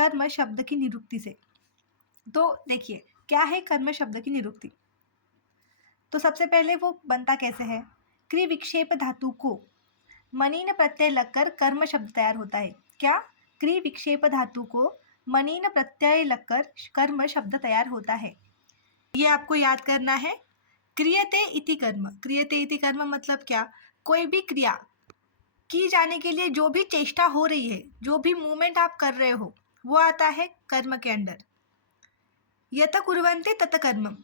कर्म शब्द की निरुक्ति से। तो देखिए क्या है कर्म शब्द की निरुक्ति। तो सबसे पहले वो बनता कैसे है, क्रि विक्षेप धातु को मनीन प्रत्यय लगकर कर्म शब्द तैयार होता है। क्या, क्रि विक्षेप धातु को मनीन प्रत्यय लगकर कर्म शब्द तैयार होता है। ये आपको याद करना है। क्रियते इति कर्म, क्रियते इति कर्म मतलब क्या, कोई भी क्रिया की जाने के लिए जो भी चेष्टा हो रही है, जो भी मूवमेंट आप कर रहे हो, वो आता है कर्म के अंडर। यत कुर्वन्ते तत कर्म,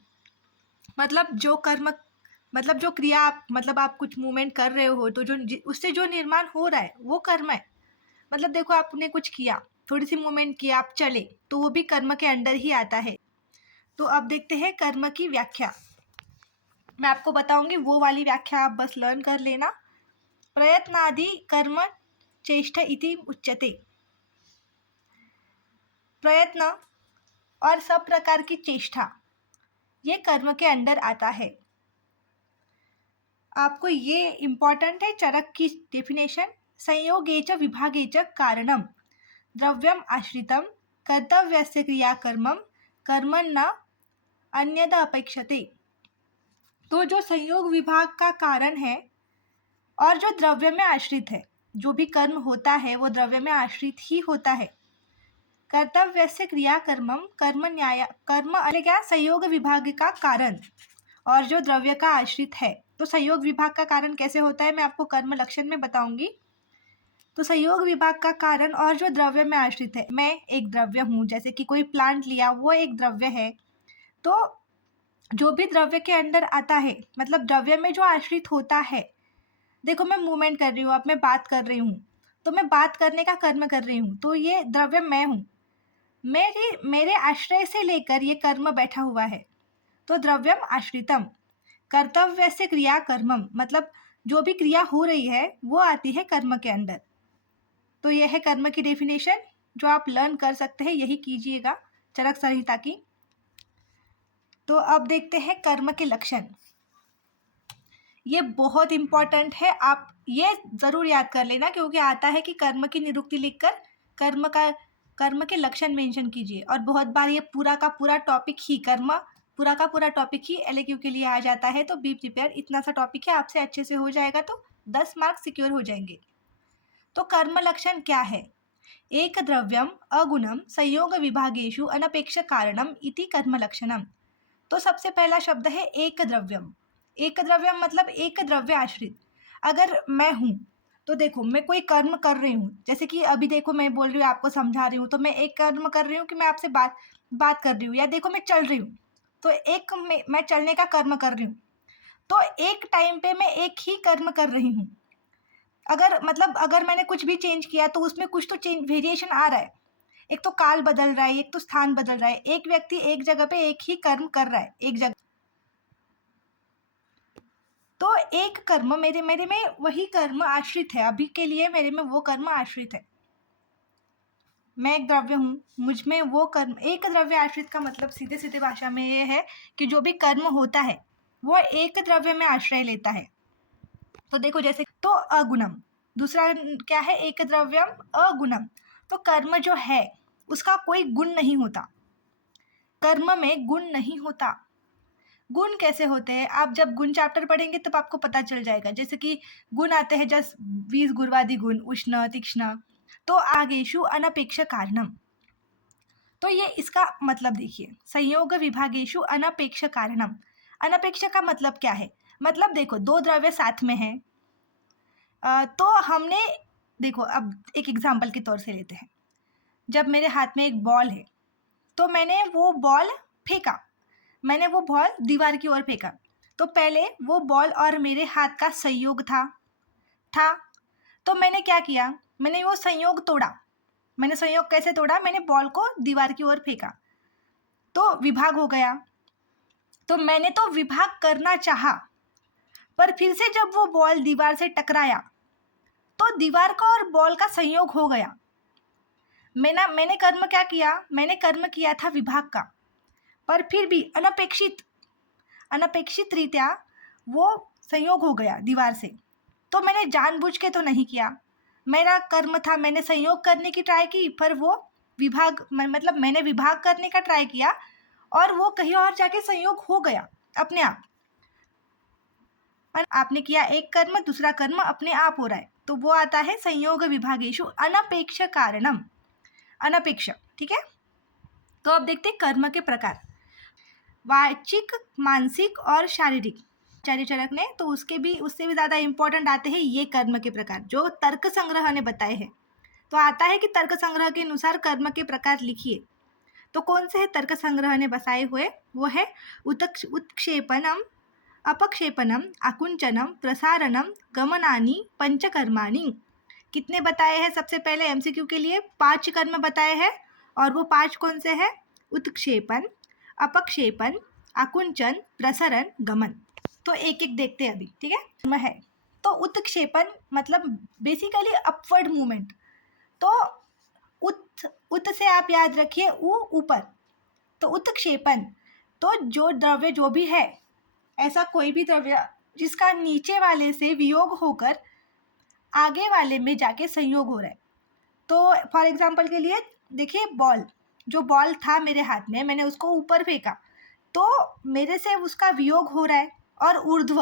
मतलब जो कर्म, मतलब जो क्रिया आप, मतलब आप कुछ मूवमेंट कर रहे हो तो जो उससे जो निर्माण हो रहा है वो कर्म है। मतलब देखो आपने कुछ किया, थोड़ी सी मूवमेंट किया, आप चले, तो वो भी कर्म के अंडर ही आता है। तो अब देखते हैं कर्म की व्याख्या। मैं आपको बताऊंगी वो वाली व्याख्या, आप बस लर्न कर लेना। प्रयत्नादि कर्म चेष्टा इति उच्यते। प्रयत्न और सब प्रकार की चेष्टा ये कर्म के अंडर आता है। आपको ये इम्पॉर्टेंट है, चरक की डेफिनेशन, संयोगे च विभागे च कारणम द्रव्यम आश्रितम कर्तव्यस्य क्रियाकर्मम कर्मण न अन्यदा अपेक्षते। तो जो संयोग विभाग का कारण है और जो द्रव्य में आश्रित है, जो भी कर्म होता है वो द्रव्य में आश्रित ही होता है। कर्तव्यस्य क्रियाकर्मम कर्म न्याय कर्म अरे क्या, संयोग विभाग का कारण और जो द्रव्य का आश्रित है। तो संयोग विभाग का कारण कैसे होता है मैं आपको कर्म लक्षण में बताऊंगी। तो संयोग विभाग का कारण और जो द्रव्य में आश्रित है, मैं एक द्रव्य हूँ, जैसे कि कोई प्लांट लिया वो एक द्रव्य है। तो जो भी द्रव्य के अंदर आता है, मतलब द्रव्य में जो आश्रित होता है, देखो मैं मूवमेंट कर रही हूँ, अब मैं बात कर रही हूँ, तो मैं बात करने का कर्म कर रही हूँ, तो ये द्रव्य मैं हूँ, मेरे आश्रय से लेकर ये कर्म बैठा हुआ है। तो द्रव्यम आश्रितम कर्तव्य से क्रिया कर्मम, मतलब जो भी क्रिया हो रही है वो आती है कर्म के अंदर। तो यह है कर्म की डेफिनेशन जो आप लर्न कर सकते हैं, यही कीजिएगा चरक संहिता की। तो अब देखते हैं कर्म के लक्षण। ये बहुत इंपॉर्टेंट है, आप ये जरूर याद कर लेना, क्योंकि आता है कि कर्म की निरुक्ति लिखकर कर्म के लक्षण मेंशन कीजिए। और बहुत बार ये पूरा का पूरा टॉपिक ही पूरा का पूरा टॉपिक ही एलएक्यू के लिए आ जाता है। तो बी प्रिपेयर, इतना सा टॉपिक है, आपसे अच्छे से हो जाएगा तो 10 मार्क्स सिक्योर हो जाएंगे। तो कर्म लक्षण क्या है, एक द्रव्यम अगुणम संयोग विभागेषु अनपेक्ष कारणम इति कर्म लक्षणम। तो सबसे पहला शब्द है एक द्रव्यम। एक द्रव्यम मतलब एक द्रव्य आश्रित। अगर मैं हूँ तो देखो मैं कोई कर्म कर रही हूँ, जैसे कि अभी देखो मैं बोल रही हूँ, आपको समझा रही हूँ, तो मैं एक कर्म कर रही हूँ कि मैं आपसे बात कर रही हूँ, या देखो मैं चल रही हूँ, तो एक मैं चलने का कर्म कर रही हूँ। तो एक टाइम पे मैं एक ही कर्म कर रही हूँ। अगर मैंने कुछ भी चेंज किया तो उसमें कुछ तो चेंज वेरिएशन आ रहा है। एक तो काल बदल रहा है, एक तो स्थान बदल रहा है, एक व्यक्ति एक जगह पे एक ही कर्म कर रहा है एक जगह। तो एक कर्म मेरे में वही कर्म आश्रित है, अभी के लिए मेरे में वो कर्म आश्रित है। मैं एक द्रव्य हूँ, मुझ में वो कर्म, एक द्रव्य आश्रित का मतलब सीधे सीधे भाषा में ये है कि जो भी कर्म होता है वो एक द्रव्य में आश्रय लेता है। तो देखो जैसे, तो अगुणम, दूसरा क्या है, एक द्रव्यम अगुणम। तो कर्म जो है उसका कोई गुण नहीं होता, कर्म में गुण नहीं होता। गुण कैसे होते हैं, आप जब गुण चैप्टर पढ़ेंगे तब आपको पता चल जाएगा। जैसे कि गुण आते हैं जस 20 गुणवादी गुण, उष्ण तीक्ष्ण, तो आगेशु अनपेक्ष कारणम। तो ये इसका मतलब देखिए, संयोग विभागेशु अनपेक्ष कारणम। अनपेक्ष का मतलब क्या है, मतलब देखो दो द्रव्य साथ में हैं, तो हमने, देखो अब एक एग्जाम्पल के तौर से लेते हैं। जब मेरे हाथ में एक बॉल है तो मैंने वो बॉल फेंका, मैंने वो बॉल दीवार की ओर फेंका, तो पहले वो बॉल और मेरे हाथ का संयोग था। तो मैंने क्या किया, मैंने वो संयोग तोड़ा। मैंने संयोग कैसे तोड़ा, मैंने बॉल को दीवार की ओर फेंका, तो विभाग हो गया। तो मैंने तो विभाग करना चाहा, पर फिर से जब वो बॉल दीवार से टकराया तो दीवार का और बॉल का संयोग हो गया। मैंने कर्म क्या किया, मैंने कर्म किया था विभाग का, पर फिर भी अनपेक्षित रीत्या वो संयोग हो गया दीवार से। तो मैंने जानबूझ के तो नहीं किया, मेरा कर्म था, मैंने संयोग करने की ट्राई की, पर वो विभाग मतलब मैंने विभाग करने का ट्राई किया और वो कहीं और जाके संयोग हो गया अपने आप। आपने किया एक कर्म, दूसरा कर्म अपने आप हो रहा है, तो वो आता है संयोग विभागेषु अनपेक्ष कारणम, अनपेक्ष। ठीक है, तो अब देखते हैं कर्म के प्रकार, वाचिक, मानसिक और शारीरिक। आचार्य चरक ने तो उससे भी ज़्यादा इंपॉर्टेंट आते हैं ये कर्म के प्रकार जो तर्क संग्रह ने बताए हैं। तो आता है कि तर्क संग्रह के अनुसार कर्म के प्रकार लिखिए। तो कौन से है तर्क संग्रह ने बताए हुए? वो है उत्क्षेपणम, अपक्षेपणम, आकुंचनम, प्रसारणम, गमनानि, पंचकर्माणि। कितने बताए हैं? सबसे पहले एमसीक्यू के लिए 5 कर्म बताए हैं, और वो 5 कौन से हैं? उत्क्षेपण, अपक्षेपण, आकुंचन, प्रसरण, गमन। तो एक एक देखते हैं अभी। ठीक है, तो उत्क्षेपण मतलब बेसिकली अपवर्ड मूवमेंट। तो उत से आप याद रखिए ऊपर, तो उत्क्षेपण तो जो द्रव्य जो भी है, ऐसा कोई भी द्रव्य जिसका नीचे वाले से वियोग होकर आगे वाले में जाके संयोग हो रहा है। तो फॉर एग्जांपल के लिए देखिए, जो बॉल था मेरे हाथ में, मैंने उसको ऊपर फेंका, तो मेरे से उसका वियोग हो रहा है और ऊर्ध्व,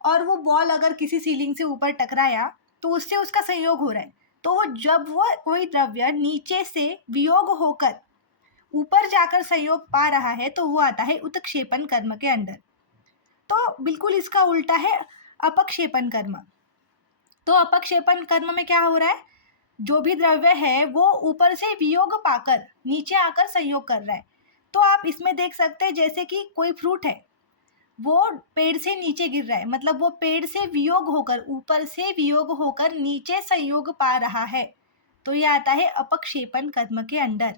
और वो बॉल अगर किसी सीलिंग से ऊपर टकराया तो उससे उसका संयोग हो रहा है। तो जब वो कोई द्रव्य नीचे से वियोग होकर ऊपर जाकर संयोग पा रहा है तो वो आता है उत्क्षेपण कर्म के अंडर। तो बिल्कुल इसका उल्टा है अपक्षेपण कर्म। तो अपक्षेपण कर्म में क्या हो रहा है? जो भी द्रव्य है वो ऊपर से वियोग पाकर नीचे आकर संयोग कर रहा है। तो आप इसमें देख सकते हैं जैसे कि कोई फ्रूट है, वो पेड़ से नीचे गिर रहा है, मतलब वो पेड़ से वियोग होकर, ऊपर से वियोग होकर नीचे संयोग पा रहा है, तो ये आता है अपक्षेपण कर्म के अंडर।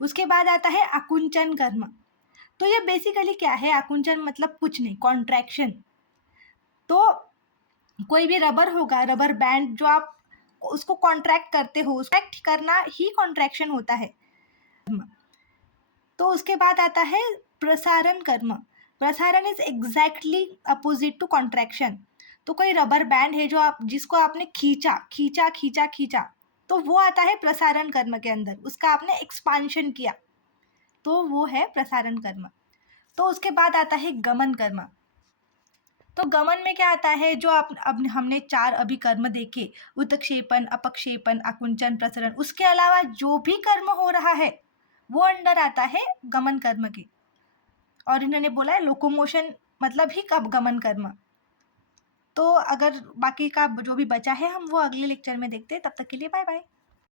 उसके बाद आता है आकुंचन कर्म। तो ये बेसिकली क्या है? आकुंचन मतलब कुछ नहीं, कॉन्ट्रैक्शन। तो कोई भी रबर होगा, रबर बैंड, जो आप उसको कॉन्ट्रैक्ट करते हो, उसको करना ही कॉन्ट्रैक्शन होता है। तो उसके बाद आता है प्रसारण कर्म। प्रसारण is exactly opposite to contraction. तो कोई रबर बैंड है जो जिसको आपने खींचा खींचा खींचा खींचा, तो वो आता है प्रसारण कर्म के अंदर, उसका आपने एक्सपांशन किया, तो वो है प्रसारण कर्म। तो उसके बाद आता है गमन कर्म। तो गमन में क्या आता है? जो अब हमने 4 अभी कर्म देखे, उत्क्षेपण, अपक्षेपण, आकुंचन, प्रसरण, उसके अलावा जो भी कर्म हो रहा है वो अंडर आता है गमन कर्म के। और इन्होंने बोला है लोकोमोशन मतलब ही कब गमन कर्म। तो अगर बाकी का जो भी बचा है हम वो अगले लेक्चर में देखते हैं। तब तक के लिए बाय बाय।